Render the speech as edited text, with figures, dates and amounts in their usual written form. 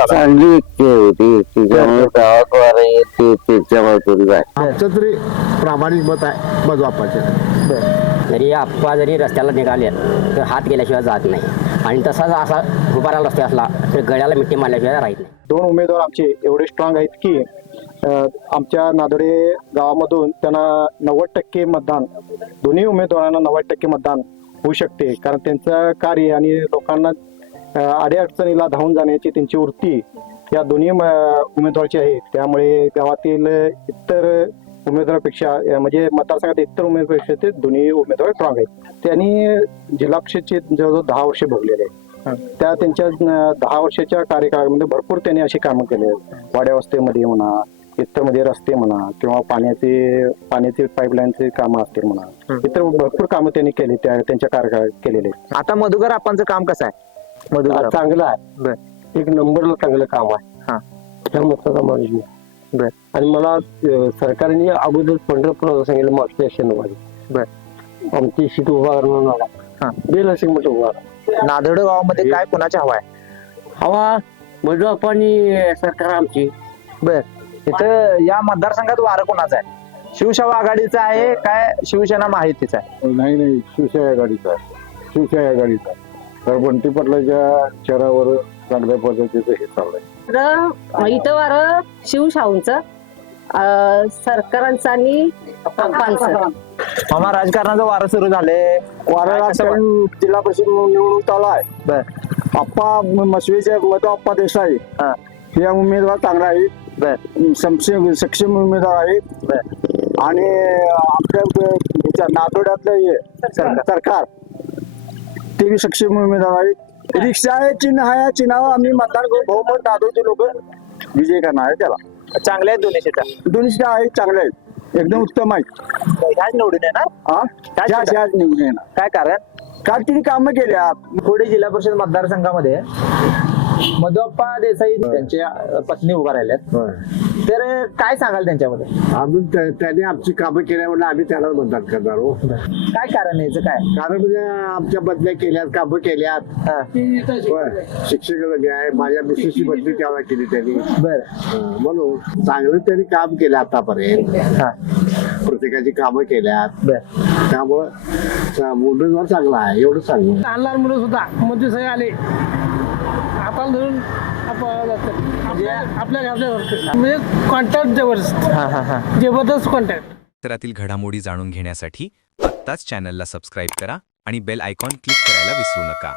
झाला? चांगली व्यक्ती होती तिच्यामुळे गावात वारा येते त्याच्या बाजूला जाय. आमचं तरी प्रामाणिक मत आहे मधू आप्पाचे. जरी आप्पा जरी रस्त्याला निघाले तर हात गेल्याशिवाय जात नाही आणि तसाच असा उभारायला रस्ते असला तर गळ्याला मिठी मारल्याशिवाय राहत नाही. दोन उमेदवार आमचे एवढे स्ट्रॉंग आहेत की आमच्या नादोडे गावामधून त्यांना 90% मतदान, दोन्ही उमेदवारांना 90% मतदान होऊ शकते. कारण त्यांचं कार्य आणि लोकांना अडीअडचणीला धावून जाण्याची त्यांची वृत्ती या दोन्ही उमेदवाराची आहे. त्यामुळे गावातील इतर उमेदवारापेक्षा म्हणजे मतदारसंघात इतर उमेदवारापेक्षा ते दोन्ही उमेदवार स्ट्रॉंग आहेत. त्यांनी जिल्हा परिषदचे जवळजवळ 10 वर्षे भोगलेले आहेत. त्या त्यांच्या 10 वर्षाच्या कार्यकाळामध्ये भरपूर त्यांनी अशी कामं केली आहेत. वाड्यावस्तीमध्ये म्हणा, इतर मध्ये रस्ते म्हणा किंवा पाण्याचे पाईपलाईनचे कामं असतील म्हणा, इतर भरपूर कामं त्यांनी केली त्यांच्या कार्यकाळात केलेले आहेत. आता मधुकर आप्पांचं काम कसं आहे? मधुकर चांगलं आहे, एक नंबरला चांगलं काम आहे. हा. त्या मताचा माणूस मी. आणि मला सरकारने अगोदर पंढरपूर सांगितलं मागच्या शनिवारी आमची सीट उभा करणार बेल असेल म्हटलं उभा. नादोड गावामध्ये काय कोणाची हवा आहे? हवा मधू आप्पांनी सरकार आमची. बर, इथं या मतदारसंघात वारं कोणाचं आहे? शिवसेना आघाडीचं आहे काय शिवसेना महायुतीचं आहे? नाही, शिवसेना आघाडीचा आहे. शिवसेना आघाडीचा तर बंटी पाटलाच्या चेहऱ्यावर चांगल्या पद्धतीचं हे चाललंय. इथं वार शिवशाहूंचं, सरकारांचं आणि आप्पांचं. मामा, राजकारणाचं वारं सुरू झाले. वारा राजकारण जिल्हा परिषद निवडणूक चालू आहे. बर, आप्पा मसवेचे मधू आप्पा देसाई हा. हे उमेदवार चांगला आहे. बर, सक्षम उमेदवार आहे. आणि आपल्या नादोड्यातलं हे सरकार ते बी सक्षम उमेदवार आहे. रिक्षा आहे, चिन्ह आहे, चिन्हावर आम्ही मतदान करू. बहुमत नादोडचे लोक विजय करणार आहे. त्याला चांगले आहेत दोन्ही सीटा. दोन्ही सीटा आहेत, चांगले आहेत, एकदम उत्तम आहेत. ह्याच निवडून येणार. ह्याच निवडून येणार. काय कारण? कारण तिने कामं केल्या. पुढे जिल्हा परिषद मतदारसंघामध्ये मधुआप्पा देसाई त्यांच्या पत्नी उभा राहिल्यात, तर काय सांगाल त्यांच्यामध्ये? आम्ही त्यांनी आमची कामं केल्यामुळे आम्ही त्याला मतदान करणार. हो, काय कारण आहे याचं? काय कारण म्हणजे आमच्या बदल्या केल्यात, कामं केल्यात. शिक्षक आहे, माझ्या मिसेसची बदली त्यावेळेला केली त्यांनी. बर, म्हणून चांगलं त्यांनी काम केलं आतापर्यंत. प्रत्येकाची कामं केल्यात. त्यामुळं उमेदवार चांगला आहे, एवढं सांगू. लहान लहान मुलं सुद्धा मध्ये सगळे आले हाताला धरून आपल्या घातल्यावर म्हणजे कॉन्टॅक्ट जबरदस्त कॉन्टॅक्ट. परिसरातील घडामोडी जाणून घेण्यासाठी आत्ताच चॅनलला सबस्क्राईब करा आणि बेल आयकॉन क्लिक करायला विसरू नका.